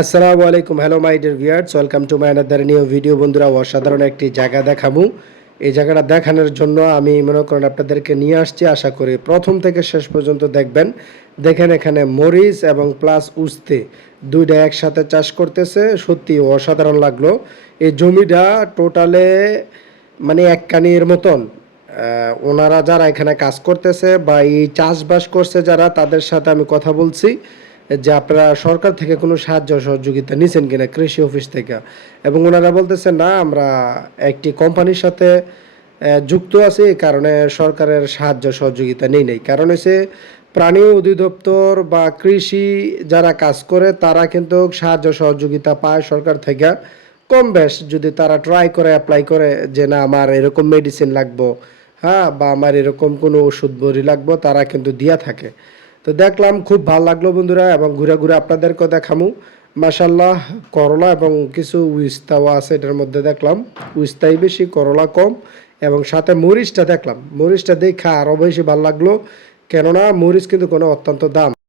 আসসালামু আলাইকুম, hello my dear viewers, welcome to my another new video. বন্ধুরা, অসাধারণ একটি জায়গা দেখাবো। এই জায়গাটা দেখানোর জন্য আমি মনে করেন আপনাদেরকে নিয়ে আসছি। আশা করি প্রথম থেকে শেষ পর্যন্ত দেখবেন। দেখেন এখানে মরিচ এবং প্লাস উস্তে দুইটা একসাথে চাষ করতেছে, সত্যি অসাধারণ লাগলো। এই জমিটা টোটালে মানে এক কানির মতন। ওনারা যারা এখানে কাজ করতেছে বা এই চাষবাস করছে যারা, তাদের সাথে আমি কথা বলছি যে আপনারা সরকার থেকে কোনো সাহায্য সহযোগিতা নিছেন কিনা, কৃষি অফিস থেকে। এবং ওনারা বলতেছে না, আমরা একটি কোম্পানির সাথে যুক্ত আছি, এই কারণে সরকারের সাহায্য সহযোগিতা নেই। কারণ হচ্ছে প্রাণী অধিদপ্তর বা কৃষি যারা কাজ করে তারা কিন্তু সাহায্য সহযোগিতা পায় সরকার থেকে কম বেশ, যদি তারা ট্রাই করে অ্যাপ্লাই করে যে না আমার এরকম মেডিসিন লাগবো, হ্যাঁ, বা আমার এরকম কোনো ওষুধ বড়ি লাগবো, তারা কিন্তু দিয়া থাকে। তো দেখলাম, খুব ভালো লাগলো বন্ধুরা, এবং ঘুরে ঘুরে আপনাদেরকেও দেখামু। মাশাল্লাহ, করলা এবং কিছু উস্তাও আছে এটার মধ্যে। দেখলাম উস্তাই বেশি, করলা কম, এবং সাথে মরিচটা দেখলাম। মরিচটা দেখে আরও বেশি ভালো লাগলো, কেননা মরিচ কিন্তু কোনো অত্যন্ত দাম।